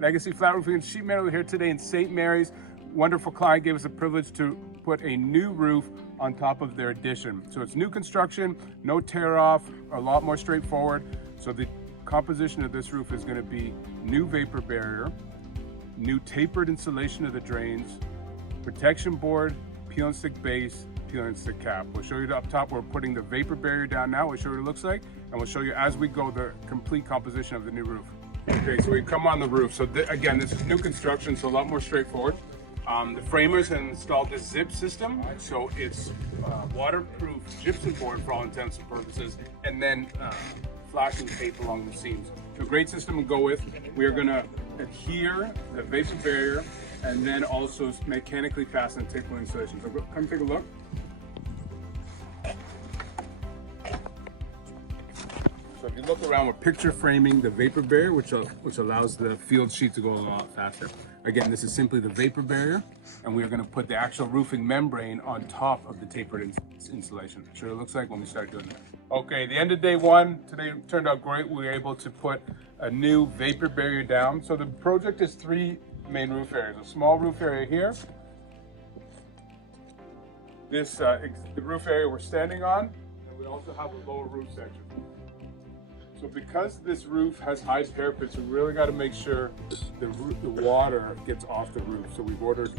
Legacy Flat Roofing and Sheet Metal here today in St. Mary's. Wonderful client gave us a privilege to put a new roof on top of their addition. So it's new construction, no tear off, a lot more straightforward. So the composition of this roof is going to be new vapor barrier, new tapered insulation of the drains, protection board, peel and stick base, peel and stick cap. We'll show you up top. We're putting the vapor barrier down now. We'll show you what it looks like, and we'll show you as we go the complete composition of the new roof. Okay, so we come on the roof. So again, this is new construction, so a lot more straightforward. The framers have installed this zip system, so it's waterproof gypsum board for all intents and purposes, and then flashing tape along the seams. So a great system to go with. We are going to adhere the vapor barrier and then also mechanically fasten tapered insulation. So come take a look. So if you look around, we're picture framing the vapor barrier, which allows the field sheet to go a lot faster. Again, this is simply the vapor barrier, and we are going to put the actual roofing membrane on top of the tapered insulation. Sure, it looks like when we start doing that. Okay, the end of day one today turned out great. We were able to put a new vapor barrier down. So the project is 3 main roof areas. A small roof area here. This the roof area we're standing on, and we also have a lower roof section. So because this roof has high parapets, we really got to make sure the water gets off the roof. So we've ordered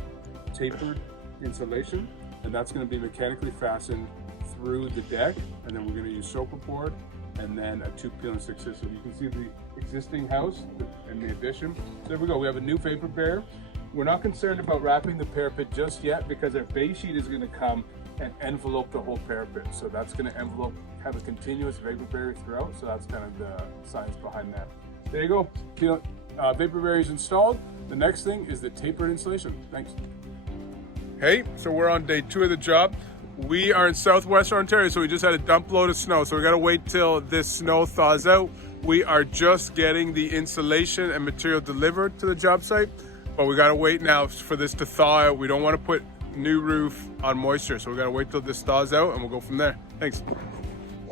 tapered insulation, and that's going to be mechanically fastened through the deck, and then we're going to use scupper board and then a 2 peel and stick system. You can see the existing house and the addition. So there we go. We have a new vapor barrier. We're not concerned about wrapping the parapet just yet because our base sheet is going to come and envelope the whole parapet. So that's going to have a continuous vapor barrier throughout. So that's kind of the science behind that. There you go. Vapor barrier is installed. The next thing is the tapered insulation. Thanks. Hey, so we're on day 2 of the job. We are in Southwestern Ontario, so we just had a dump load of snow. So we got to wait till this snow thaws out. We are just getting the insulation and material delivered to the job site, but we got to wait now for this to thaw out. We don't want to put new roof on moisture, so we got to wait till this thaws out and we'll go from there. Thanks.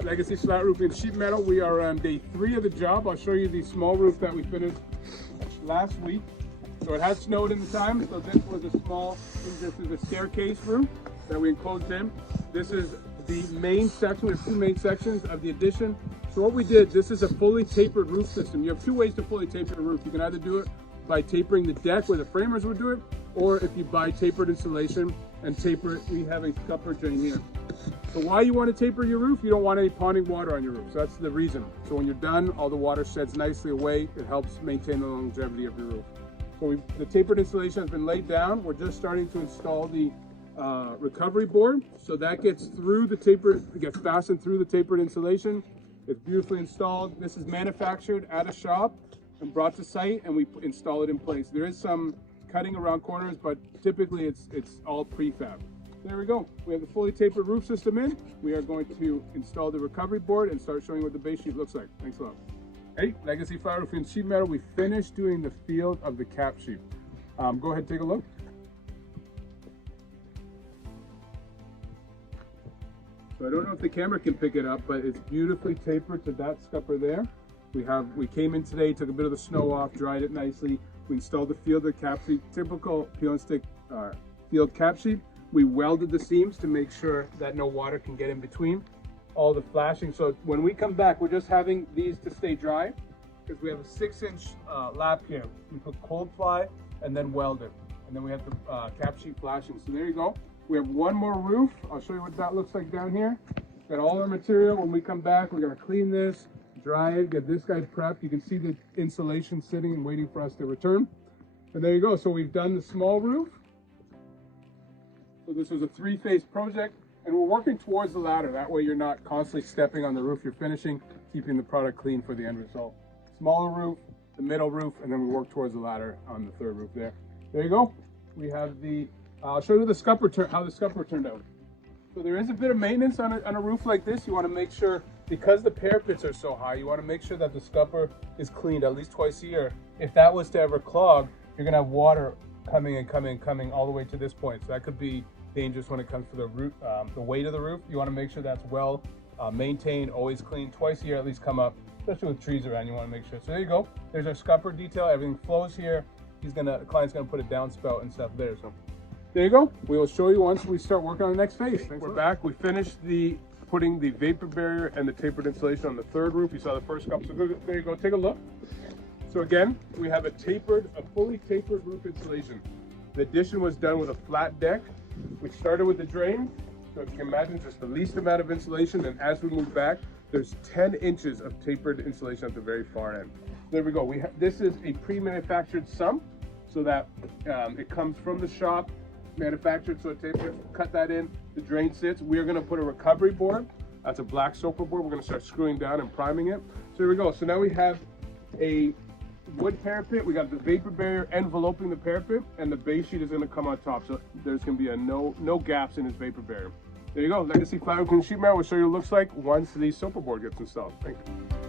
Legacy Flat Roofing Sheet Metal. We are on day 3 of the job. I'll show you the small roof that we finished last week. So it has snowed in the time, so this was a small, this is a staircase roof that we enclosed in. This is the main section. We have 2 main sections of the addition. So what we did, this is a fully tapered roof system. You have 2 ways to fully taper a roof. You can either do it by tapering the deck where the framers would do it, or if you buy tapered insulation and taper it, we have a scupper drain here. So why you want to taper your roof? You don't want any ponding water on your roof. So that's the reason. So when you're done, all the water sheds nicely away. It helps maintain the longevity of your roof. So the tapered insulation has been laid down. We're just starting to install the recovery board. So that gets through the tapered, it gets fastened through the tapered insulation. It's beautifully installed. This is manufactured at a shop and brought to site, and we install it in place. There is some cutting around corners, but typically it's all prefab. There we go. We have the fully tapered roof system in. We are going to install the recovery board and start showing what the base sheet looks like. Thanks a lot. Hey, Legacy Flat Roofing Sheet Metal. We finished doing the field of the cap sheet. Go ahead and take a look. So I don't know if the camera can pick it up, but it's beautifully tapered to that scupper there. We came in today, took a bit of the snow off, dried it nicely. We installed the field of the cap sheet, typical peel and stick field cap sheet. We welded the seams to make sure that no water can get in between all the flashing. So when we come back, we're just having these to stay dry because we have a 6-inch lap here. We put cold ply and then weld it. And then we have the cap sheet flashing. So there you go. We have 1 more roof. I'll show you what that looks like down here. Got all our material. When we come back, we're gonna clean this, dry it, get this guy prepped. You can see the insulation sitting and waiting for us to return. And there you go. So we've done the small roof. So this was a 3-phase project, and we're working towards the ladder. That way you're not constantly stepping on the roof you're finishing, keeping the product clean for the end result. Smaller roof, the middle roof, and then we work towards the ladder on the 3rd roof there. There you go. We have the, I'll show you the scupper how the scupper turned out. So there is a bit of maintenance on a roof like this. You want to make sure, because the parapets are so high, you want to make sure that the scupper is cleaned at least twice a year. If that was to ever clog, you're going to have water coming all the way to this point. So that could be dangerous when it comes to the roof, the weight of the roof. You want to make sure that's well maintained, always clean. Twice a year at least come up especially with trees around, you want to make sure. So there you go. There's our scupper detail. Everything flows here. The client's gonna put a downspout and stuff there. So there you go. We will show you once we start working on the next phase. We're back. We finished putting the vapor barrier and the tapered insulation on the third roof. You saw the first couple. So there you go. Take a look. So again, we have a fully tapered roof insulation. The addition was done with a flat deck. We started with the drain. So if you can imagine, just the least amount of insulation, and as we move back, there's 10 inches of tapered insulation at the very far end. There we go. This is a pre-manufactured sump, so that it comes from the shop, manufactured, so it tapered. Cut that in. The drain sits. We are going to put a recovery board. That's a black sofa board. We're going to start screwing down and priming it. So here we go. So now we have a wood parapet. We got the vapor barrier enveloping the parapet, and the base sheet is going to come on top. So there's going to be no gaps in this vapor barrier. There you go. Legacy plywood sheet metal. We'll show you what it looks like once the sofa board gets installed. Thank you.